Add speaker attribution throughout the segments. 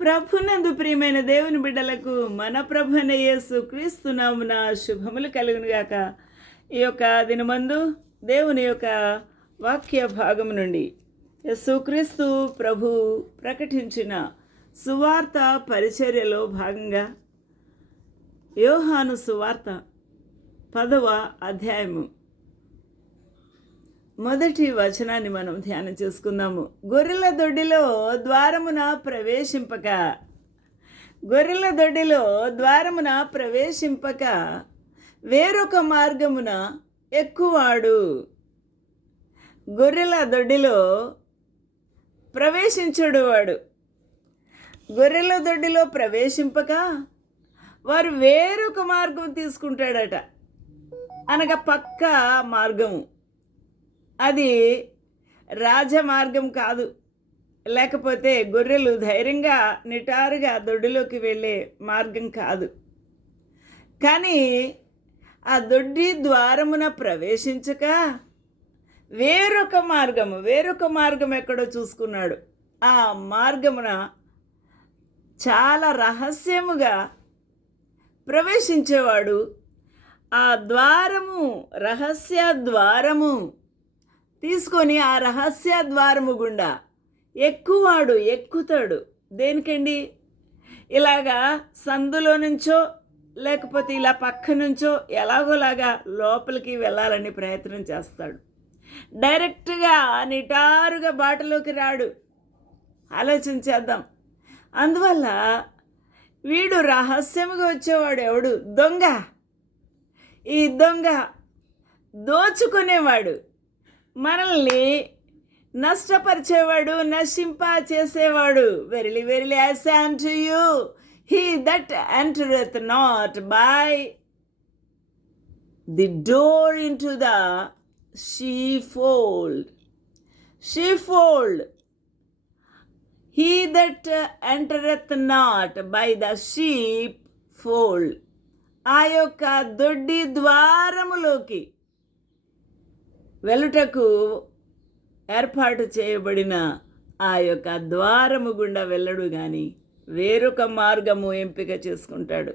Speaker 1: ప్రభునందు ప్రియమైన దేవుని బిడ్డలకు మన ప్రభున యేసు క్రీస్తునామున శుభములు కలుగునుగాక. ఈ యొక్క దినమందు దేవుని యొక్క వాక్య భాగము నుండి యేసుక్రీస్తు ప్రభు ప్రకటించిన సువార్త పరిచర్యలో భాగంగా యోహాను సువార్త పదవ అధ్యాయము. మొదటి వచనాన్ని మనం ధ్యానం చేసుకుందాము. గొర్రెల దొడ్డిలో ద్వారమున ప్రవేశింపక. గొర్రెల దొడ్డిలో ద్వారమున ప్రవేశింపక. వేరొక మార్గమున ఎక్కువాడు. గొర్రెల దొడ్డిలో ప్రవేశించడు వాడు. గొర్రెల దొడ్డిలో ప్రవేశింపక. వారు వేరొక మార్గం తీసుకుంటాడట. అనగా పక్క మార్గము. అది రాజమార్గం కాదు. లేకపోతే గొర్రెలు ధైర్యంగా నిటారుగా దొడ్డిలోకి వెళ్ళే మార్గం కాదు. కానీ ఆ దొడ్డి ద్వారమున ప్రవేశించక వేరొక మార్గము వేరొక మార్గం ఎక్కడో చూసుకున్నాడు. ఆ మార్గమున చాలా రహస్యముగా ప్రవేశించేవాడు. ఆ ద్వారము రహస్య ద్వారము తీసుకొని ఆ రహస్య ద్వారము గుండా ఎక్కువాడు ఎక్కుతాడు. దేనికండి? ఇలాగా సందులో నుంచో లేకపోతే ఇలా పక్క నుంచో ఎలాగోలాగా లోపలికి వెళ్ళాలని ప్రయత్నం చేస్తాడు. డైరెక్ట్గా నిటారుగా బాటలోకి రాడు. ఆలోచన చేద్దాం. అందువల్ల వీడు రహస్యముగా వచ్చేవాడు ఎవడు? దొంగ. ఈ దొంగ దోచుకునేవాడు. మనల్ని నష్టపరిచేవాడు నశింప చేసేవాడు verily verily unto you he that entereth not by the door into the sheepfold sheepfold he that entereth not by the sheepfold ఆ యొక్క దొడ్డి ద్వారములోకి వెళ్ళుటకు ఏర్పాటు చేయబడిన ఆ యొక్క ద్వారము గుండా వెళ్ళడు కానీ వేరొక మార్గము ఎంపిక చేసుకుంటాడు.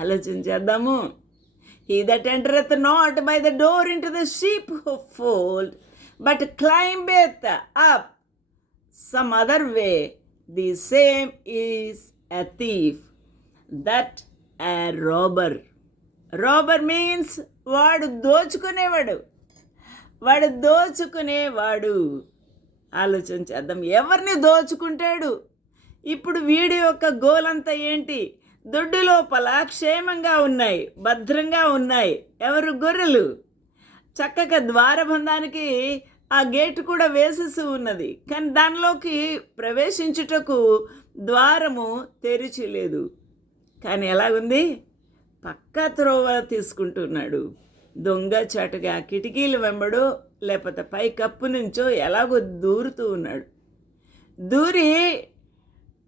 Speaker 1: ఆలోచన చేద్దాము. He that entereth not by the door into the sheepfold but climbeth up some other way the same is a thief that a robber robber means వాడు దోచుకునేవాడు. వాడు దోచుకునేవాడు. ఆలోచన చేద్దాం. ఎవరిని దోచుకుంటాడు? ఇప్పుడు వీడి యొక్క గోల్ అంతా ఏంటి? దొడ్డు లోపల క్షేమంగా ఉన్నాయి భద్రంగా ఉన్నాయి. ఎవరు? గొర్రెలు. చక్కగా ద్వారబంధానికి ఆ గేటు కూడా వేసేసి ఉన్నది. కానీ దానిలోకి ప్రవేశించుటకు ద్వారము తెరిచి లేదు. కానీ ఎలాగుంది? పక్కా త్రోవ తీసుకుంటున్నాడు. దొంగ చాటుగా కిటికీలు వెంబడు లేకపోతే పై కప్పు నుంచో ఎలాగో దూరుతూ ఉన్నాడు. దూరి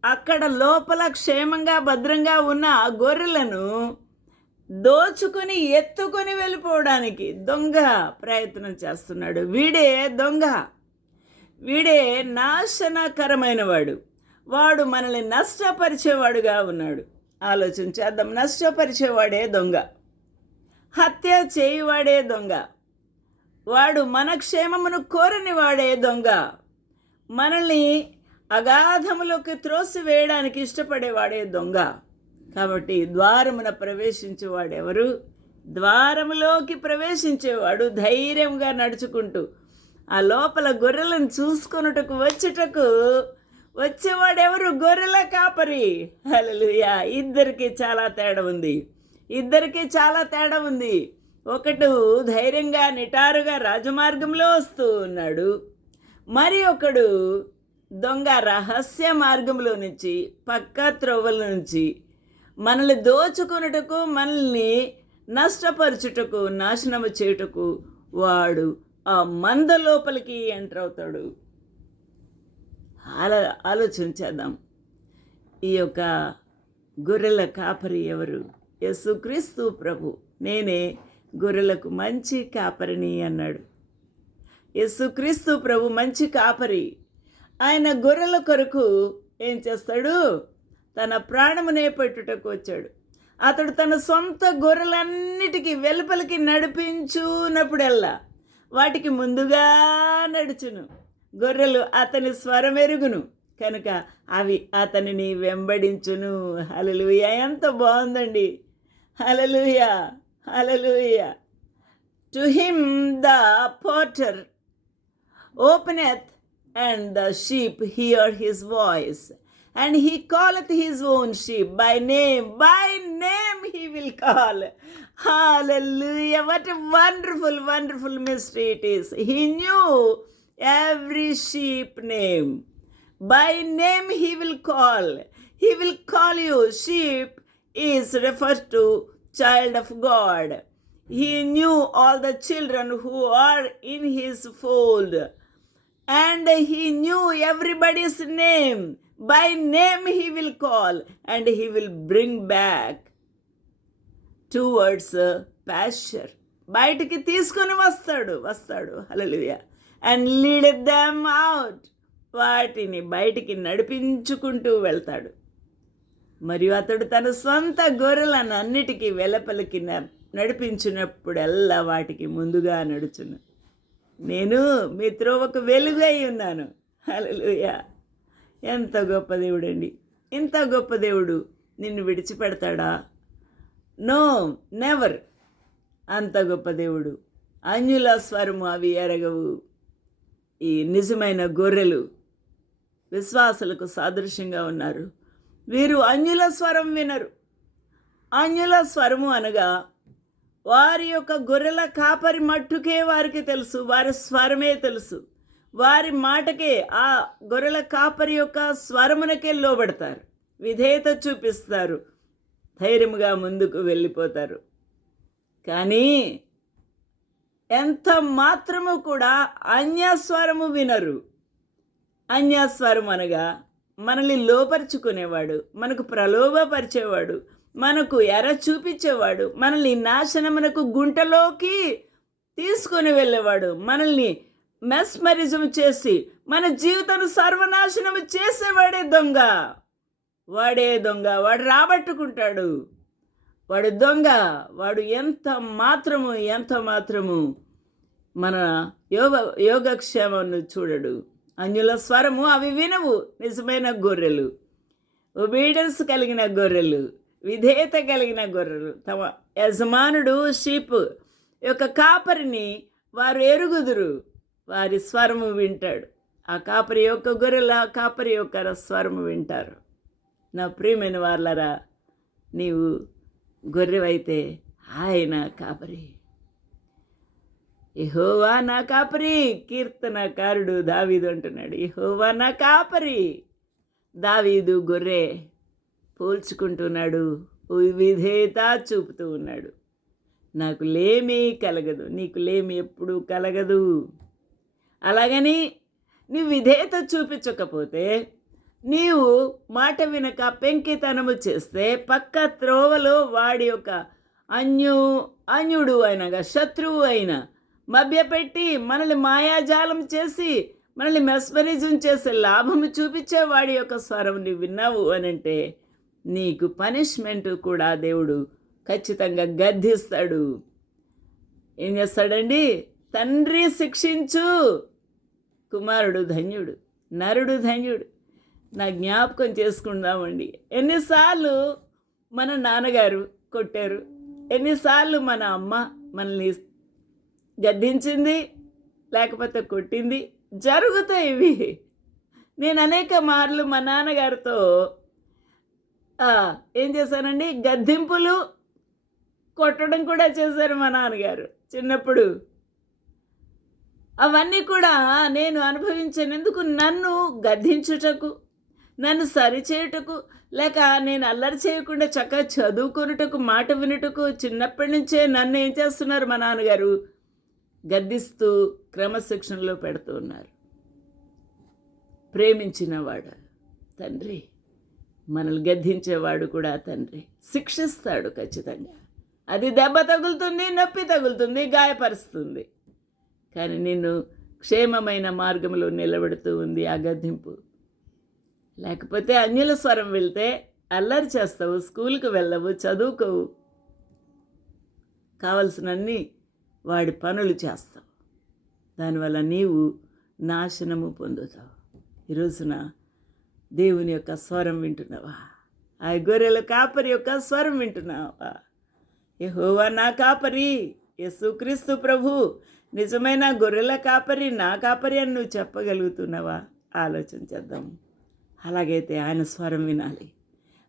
Speaker 1: అక్కడ లోపల క్షేమంగా భద్రంగా ఉన్న ఆ గొర్రెలను దోచుకొని ఎత్తుకొని వెళ్ళిపోవడానికి దొంగ ప్రయత్నం చేస్తున్నాడు. వీడే దొంగ. వీడే నాశనకరమైన వాడు వాడు మనల్ని నష్టపరిచేవాడుగా ఉన్నాడు. ఆలోచన చేద్దాం. నష్టపరిచేవాడే దొంగ. హత్య చేయువాడే దొంగ. వాడు మన క్షేమమును కోరని వాడే దొంగ. మనల్ని అగాధములోకి త్రోసి వేయడానికి ఇష్టపడేవాడే దొంగ. కాబట్టి ద్వారమున ప్రవేశించేవాడెవరు? ద్వారములోకి ప్రవేశించేవాడు ధైర్యంగా నడుచుకుంటూ ఆ లోపల గొర్రెలను చూసుకొనుటకు వచ్చుటకు వచ్చేవాడెవరు? గొర్రెల కాపరి. హల్లెలూయా. ఇద్దరికి చాలా తేడా ఉంది. ఇద్దరికి చాలా తేడా ఉంది. ఒకడు ధైర్యంగా నిటారుగా రాజమార్గంలో వస్తూ ఉన్నాడు. మరి ఒకడు దొంగ రహస్య మార్గంలో నుంచి పక్క త్రోవల నుంచి మనల్ని దోచుకొనుటకు మనల్ని నష్టపరచుటకు నాశనము చేయుటకు వాడు ఆ మంద లోపలికి ఎంటర్ అవుతాడు. ఆలో ఆలోచన చేద్దాం ఈ యొక్క గొర్రెల కాపరి ఎవరు? యేసుక్రీస్తు ప్రభు. నేనే గొర్రెలకు మంచి కాపరిని అన్నాడు. యేసుక్రీస్తు ప్రభు మంచి కాపరి. ఆయన గొర్రెల కొరకు ఏం చేస్తాడు? తన ప్రాణమునే పెట్టుటకు వచ్చాడు. అతడు తన సొంత గొర్రెలన్నిటికీ వెలుపలికి నడిపించున్నప్పుడల్లా వాటికి ముందుగా నడుచును. గొర్రెలు అతని స్వరమెరుగును కనుక అవి అతనిని వెంబడించును హలలుయ ఎంత బాగుందండి hallelujah hallelujah to him the potter openeth, and the sheep hear his voice. And he calleth his own sheep by name. By name he will call. Hallelujah. What a wonderful, wonderful mystery it is. He knew every sheep name. By name he will call. He will call you. Sheep is referred to child of God. He knew all the children who are in his fold and he knew everybody's name. By name he will call and he will bring back towards uh, pasture. బయటికి తీసుకొని వస్తాడు వస్తాడు హలలుయ and lead them out వాటిని బయటికి నడిపించుకుంటూ వెళ్తాడు. మరియు అతడు తన సొంత గొర్రెలను అన్నిటికీ వెలపలికి న- నడిపించినప్పుడల్లా వాటికి ముందుగా నడుచును. నేను మీ త్రోవకు వెలుగై ఉన్నాను. హల్లెలూయా. ఎంత గొప్ప దేవుడండి. ఇంత గొప్ప దేవుడు నిన్ను విడిచిపెడతాడా? No never. అంత గొప్ప దేవుడు. అన్యుల స్వరము అవి ఎరగవు. ఈ నిజమైన గొర్రెలు విశ్వాసులకు సాదృశ్యంగా ఉన్నారు. వీరు అన్యుల స్వరం వినరు. అన్యుల స్వరము అనగా వారి యొక్క గొర్రెల కాపరి మట్టుకే వారికి తెలుసు వారి స్వరమే తెలుసు. వారి మాటకే ఆ గొర్రెల కాపరి యొక్క స్వరమునకే లోబడతారు. విధేయత చూపిస్తారు. ధైర్యముగా ముందుకు వెళ్ళిపోతారు. కానీ ఎంత మాత్రము కూడా అన్యస్వరము వినరు. అన్యస్వరం అనగా మనల్ని లోపరుచుకునేవాడు మనకు ప్రలోభపరిచేవాడు మనకు ఎర చూపించేవాడు మనల్ని నాశనమునకు గుంటలోకి తీసుకొని వెళ్ళేవాడు మనల్ని మెస్మరిజం చేసి మన జీవితం సర్వనాశనము చేసేవాడే దొంగ. వాడే దొంగ వాడు రాబట్టుకుంటాడు. వాడు దొంగ వాడు ఎంత మాత్రము ఎంత మాత్రము మన యోగ యోగక్షేమను చూడడు. అన్యుల స్వరము అవి వినవు నిజమైన గొర్రెలు. ఒబీడియన్స్ కలిగిన గొర్రెలు విధేయత కలిగిన గొర్రెలు. తమ యజమానుడు షీప్ యొక్క కాపరిని వారు ఎరుగుదురు వారి స్వరము వింటాడు. ఆ కాపరి యొక్క గొర్రెల ఆ కాపరి యొక్క స్వరము వింటారు. నా ప్రియమైన వాళ్ళరా నీవు గొర్రెవైతే ఆయన కాపరి. ఇహోవా నా కాపరి కీర్తనకారుడు దావీదు అంటున్నాడు. ఇహోవా నా కాపరి దావీదు గొర్రె పోల్చుకుంటున్నాడు విధేయత చూపుతూ ఉన్నాడు. నాకు లేమీ కలగదు నీకు లేమి ఎప్పుడూ కలగదు. అలాగని నువ్వు విధేయత చూపించకపోతే నీవు మాట వినక పెంకితనము చేస్తే పక్క త్రోవలో వాడి యొక్క అన్యు అన్యుడు అయినగా శత్రువు అయిన మభ్యపెట్టి మనల్ని మాయాజాలం చేసి మనల్ని మెస్మరిజం చేసే లాభము చూపించే వాడి యొక్క స్వరం నువ్వు విన్నావు అని అంటే నీకు పనిష్మెంట్ కూడా దేవుడు ఖచ్చితంగా గద్దిస్తాడు. ఏం చేస్తాడండి? తండ్రి శిక్షించు. కుమారుడు ధన్యుడు నరుడు ధన్యుడు. నా జ్ఞాపకం చేసుకుందామండి. ఎన్నిసార్లు మన నాన్నగారు కొట్టారు. ఎన్నిసార్లు మన అమ్మ మనల్ని గద్దించింది లేకపోతే కొట్టింది. జరుగుతాయి ఇవి నేను అనేక మార్లు మా నాన్నగారితో ఏం చేశానండి? గద్దింపులు కొట్టడం కూడా చేశారు మా నాన్నగారు చిన్నప్పుడు. అవన్నీ కూడా నేను అనుభవించినందుకు నన్ను గద్దించుటకు నన్ను సరిచేయుటకు లేక నేను అల్లరి చేయకుండా చక్కగా చదువుకొనుటకు మాట వినుటకు చిన్నప్పటి నుంచే నన్ను ఏం చేస్తున్నారు మా నాన్నగారు? గద్దిస్తూ క్రమశిక్షణలో పెడుతూ ఉన్నారు. ప్రేమించినవాడు తండ్రి. మనల్ని గద్దించేవాడు కూడా తండ్రి. శిక్షిస్తాడు ఖచ్చితంగా. అది దెబ్బ తగులుతుంది నొప్పి తగులుతుంది గాయపరుస్తుంది. కానీ నిన్ను క్షేమమైన మార్గంలో నిలబెడుతూ ఉంది ఆ గద్దింపు. లేకపోతే అన్యుల స్వరం వెళ్తే అల్లరి చేస్తావు స్కూల్కి వెళ్ళవు చదువుకోవు. కావలసినన్ని వాడి పనులు చేస్తావు. దానివల్ల నీవు నాశనము పొందుతావు. ఈ రోజున దేవుని యొక్క స్వరం వింటున్నావా? ఆ గొర్రెల కాపరి యొక్క స్వరం వింటున్నావా? యెహోవా నా కాపరి యేసుక్రీస్తు ప్రభు నిజమైన గొర్రెల కాపరి నా కాపరి అని నువ్వు చెప్పగలుగుతున్నావా? ఆలోచన చేద్దాము అలాగైతే ఆయన స్వరం వినాలి.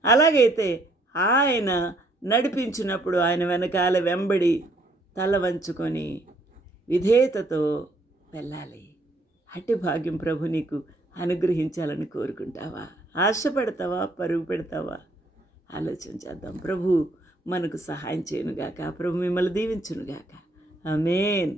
Speaker 1: అలాగైతే ఆయన నడిపించినప్పుడు ఆయన వెనకాల వెంబడి తల వంచుకొని విధేయతతో వెళ్ళాలి. అట్టి భాగ్యం ప్రభు నీకు అనుగ్రహించాలని కోరుకుంటావా? ఆశపడతావా? పరుగు పెడతావా? ఆలోచన చేద్దాం. ప్రభు మనకు సహాయం చేయనుగాక ప్రభు మిమ్మల్ని దీవించునుగాక. ఆమెన్.